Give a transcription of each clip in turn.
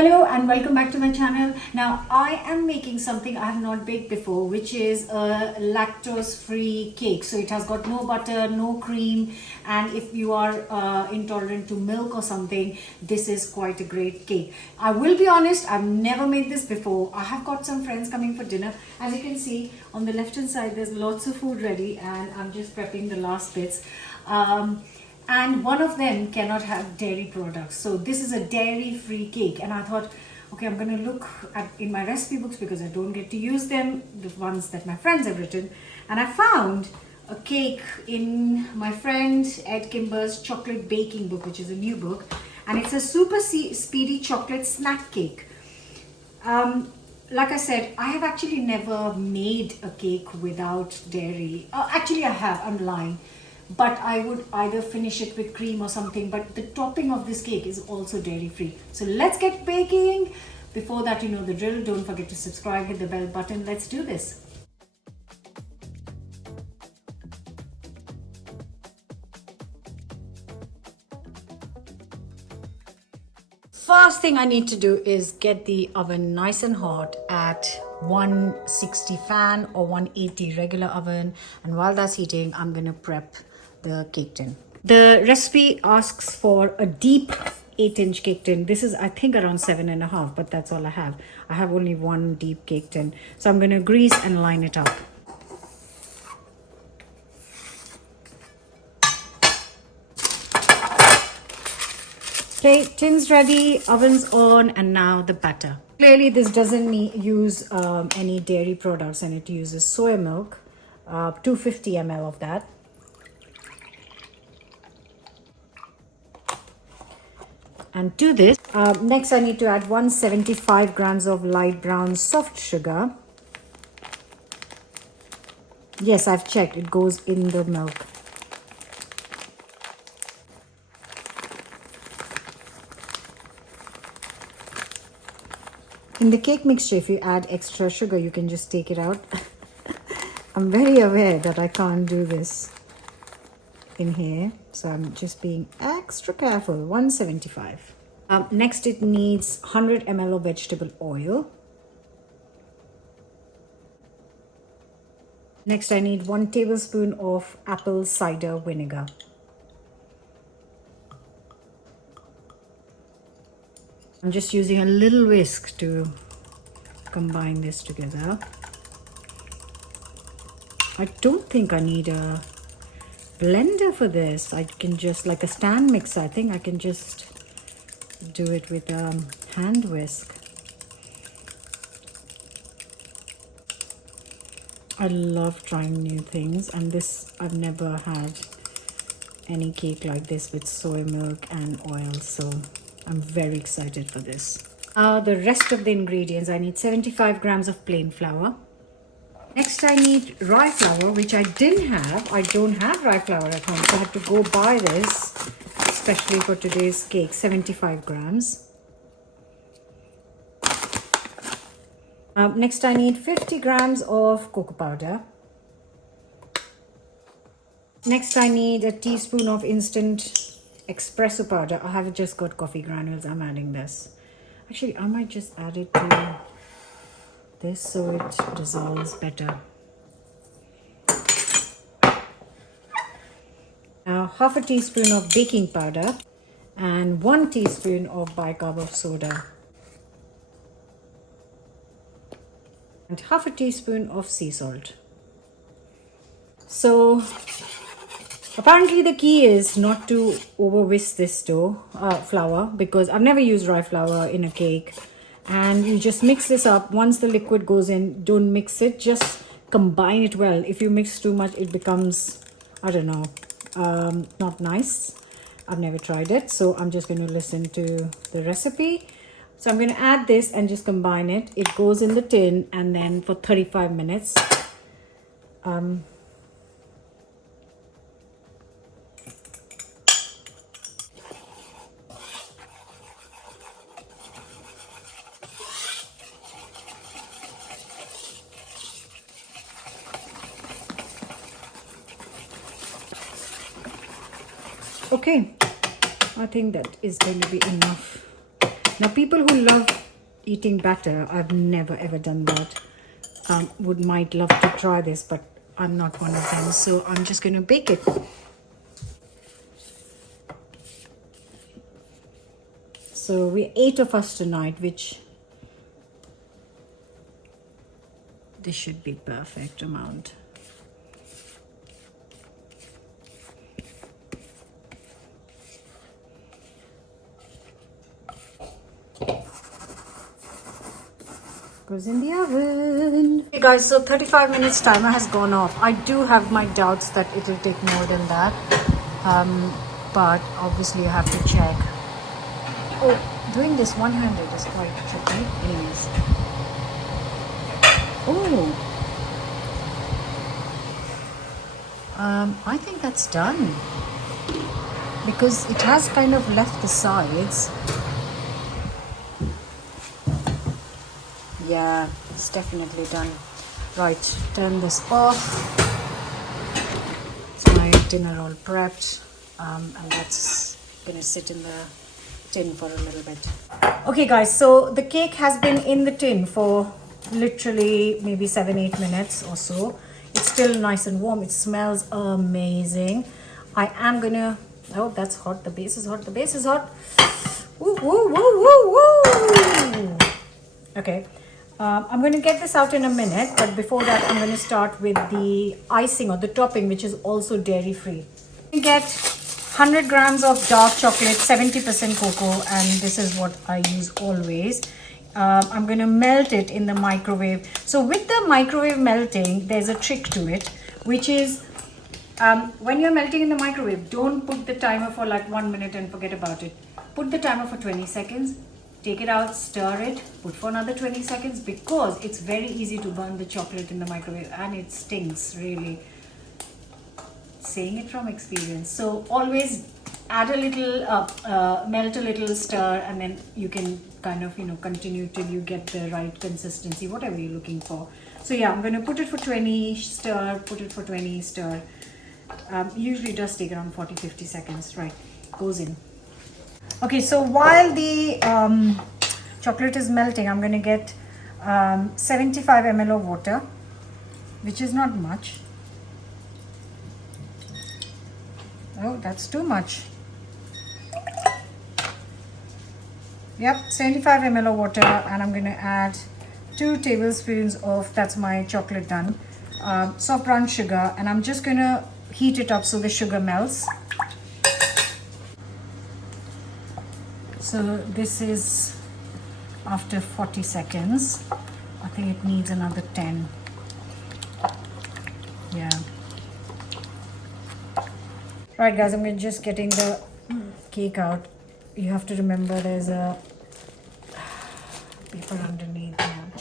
Hello and welcome back to my channel. Now I am making something I have not baked before, which is a lactose free cake. So it has got no butter, no cream, and if you are intolerant to milk or something, this is quite a great cake. I will be honest, I've never made this before. I have got some friends coming for dinner. As you can see on the left hand side, there's lots of food ready and I'm just prepping the last bits. And one of them cannot have dairy products, so this is a dairy free cake. And I thought, okay, I'm going to look in my recipe books because I don't get to use them, the ones that my friends have written, and I found a cake in my friend Edd Kimber's chocolate baking book, which is a new book, and it's a super speedy chocolate snack cake. Like I said, I have actually never made a cake without dairy. Actually I have, I'm lying. But I would either finish it with cream or something, but the topping of this cake is also dairy free. So let's get baking. Before that, you know the drill. Don't forget to subscribe, hit the bell button. Let's do this. First thing I need to do is get the oven nice and hot at 160 fan or 180 regular oven. And while that's heating, I'm going to prep the cake tin. The recipe asks for a deep 8-inch cake tin. This is, I think, around 7.5, but that's all I have. I have only one deep cake tin. So I'm going to grease and line it up. Okay, tin's ready, oven's on, and now the batter. Clearly this doesn't use any dairy products, and it uses soy milk, 250 ml of that. And to this, next I need to add 175 grams of light brown soft sugar. Yes, I've checked, it goes in the milk. In the cake mixture, if you add extra sugar, you can just take it out. I'm very aware that I can't do this in here, so I'm just being extra careful. 175. Next it needs 100 ml of vegetable oil. Next I need 1 tablespoon of apple cider vinegar. I'm just using a little whisk to combine this together. I don't think I need a blender for this. I can just, like a stand mixer, I think I can just do it with a hand whisk. I love trying new things, and this, I've never had any cake like this with soy milk and oil, so I'm very excited for this. The rest of the ingredients, I need 75 grams of plain flour. Next I need rye flour, which I didn't have. I don't have rye flour at home, so I had to go buy this, especially for today's cake, 75 grams. Next I need 50 grams of cocoa powder. Next I need a teaspoon of instant espresso powder. I have just got coffee granules, I'm adding this. Actually, I might just add it to this so it dissolves better. Now half a teaspoon of baking powder and 1 teaspoon of bicarb of soda and half a teaspoon of sea salt. So apparently the key is not to over whisk this flour, because I've never used rye flour in a cake. And you just mix this up. Once the liquid goes in, don't mix it, just combine it well. If you mix too much, it becomes, I don't know, not nice. I've never tried it, so I'm just going to listen to the recipe. So I'm going to add this and just combine it. It goes in the tin, and then for 35 minutes. Okay, I think that is going to be enough. Now, people who love eating batter, I've never ever done that, might love to try this, but I'm not one of them. So I'm just going to bake it. So we're 8 of us tonight, which this should be perfect amount. Goes in the oven. Hey guys, so 35 minutes timer has gone off. I do have my doubts that it will take more than that, but obviously I have to check. Oh, doing this one-handed is quite tricky. Anyways. Oh, I think that's done because it has kind of left the sides. Yeah, it's definitely done. Right, turn this off. It's my dinner all prepped, and that's gonna sit in the tin for a little bit. Okay guys, so the cake has been in the tin for literally maybe 7-8 minutes or so. It's still nice and warm. It smells amazing. I am gonna, oh, that's hot. The base is hot. The base is hot. Woo, woo, woo, woo, woo. Okay. I'm going to get this out in a minute, but before that, I'm going to start with the icing or the topping, which is also dairy free. You get 100 grams of dark chocolate, 70% cocoa, and this is what I use always. I'm going to melt it in the microwave. So with the microwave melting, there's a trick to it, which is when you're melting in the microwave, don't put the timer for like 1 minute and forget about it. Put the timer for 20 seconds. Take it out, stir it, put for another 20 seconds because it's very easy to burn the chocolate in the microwave and it stinks really. Saying it from experience. So always add a little, melt a little, stir, and then you can kind of, continue till you get the right consistency, whatever you're looking for. So yeah, I'm going to put it for 20, stir, put it for 20, stir. Usually does take around 40-50 seconds. Right, goes in. Okay, so while the chocolate is melting, I'm going to get 75 ml of water, which is not much. Oh, that's too much. Yep, 75 ml of water, and I'm going to add 2 tablespoons of, that's my chocolate done, soft brown sugar, and I'm just going to heat it up so the sugar melts. So this is after 40 seconds. I think it needs another 10. Yeah. Right guys, I'm just getting the cake out. You have to remember there's a paper underneath here.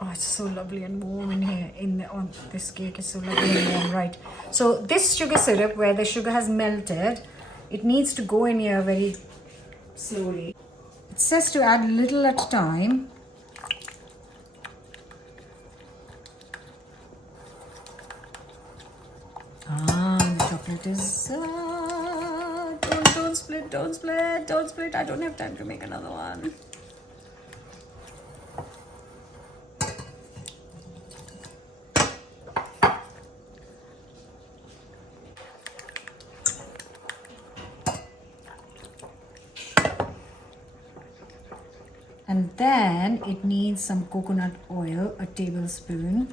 Oh, it's so lovely and warm in here. On this cake is so lovely and warm. Right. So this sugar syrup, where the sugar has melted, it needs to go in here very slowly. It says to add little at a time. The chocolate is... don't split, don't split, don't split. I don't have time to make another one. And then it needs some coconut oil, a tablespoon.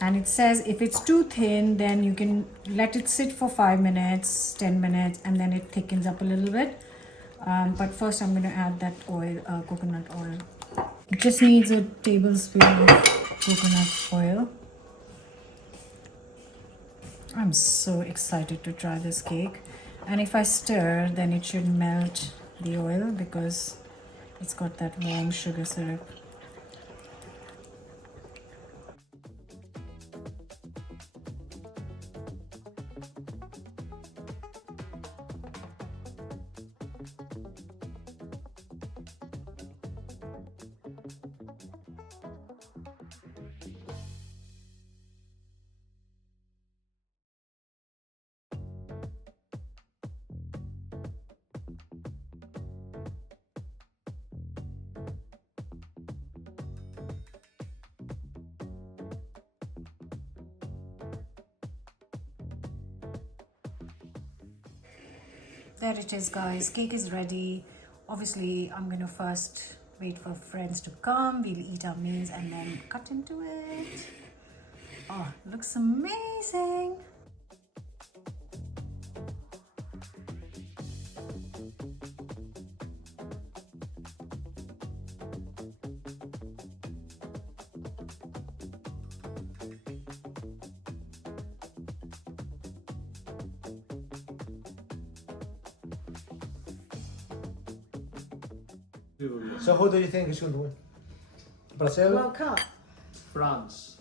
And it says if it's too thin, then you can let it sit for 5 minutes, 10 minutes, and then it thickens up a little bit. But first I'm going to add that oil, coconut oil. It just needs a tablespoon of coconut oil. I'm so excited to try this cake. And if I stir, then it should melt the oil because it's got that warm sugar syrup. There it is, guys. Cake is ready. Obviously, I'm gonna first wait for friends to come. We'll eat our meals and then cut into it. Oh, looks amazing. So who do you think is going to win? Brazil? World Cup. France.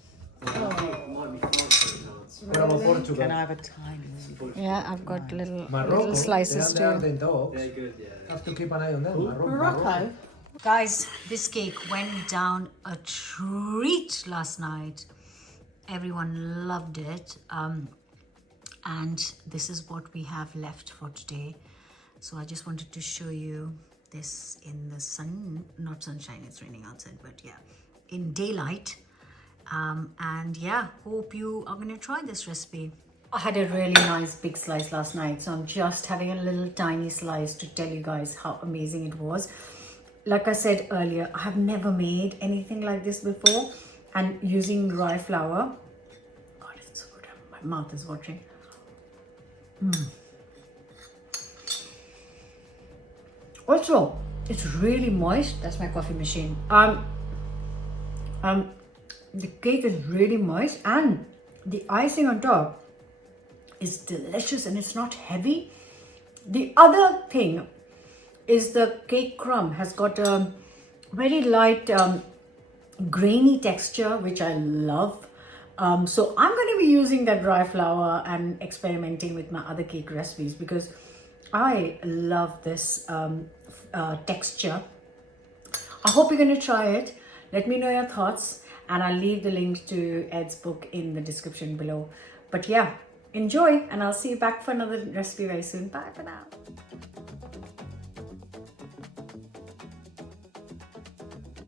Oh. Might be France for a chance. What about Portugal? Can I have a tiny? Yeah, I've got Morocco? little slices They are too. the dogs. They're good, yeah. Have to keep an eye on them. Morocco. Guys, this cake went down a treat last night. Everyone loved it. And this is what we have left for today. So I just wanted to show you this in the sun, not sunshine, it's raining outside, but yeah, in daylight. And yeah, hope you are going to try this recipe. I had a really nice big slice last night, so I'm just having a little tiny slice to tell you guys how amazing it was. Like I said earlier, I have never made anything like this before, and using rye flour. God, it's so good. My mouth is watering. Also, it's really moist. That's my coffee machine. The cake is really moist, and the icing on top is delicious, and it's not heavy. The other thing is the cake crumb has got a very light grainy texture, which I love. So I'm going to be using that dry flour and experimenting with my other cake recipes because I love this texture. I hope you're going to try it. Let me know your thoughts, and I'll leave the link to Edd's book in the description below. But yeah, enjoy, and I'll see you back for another recipe very soon. Bye for now.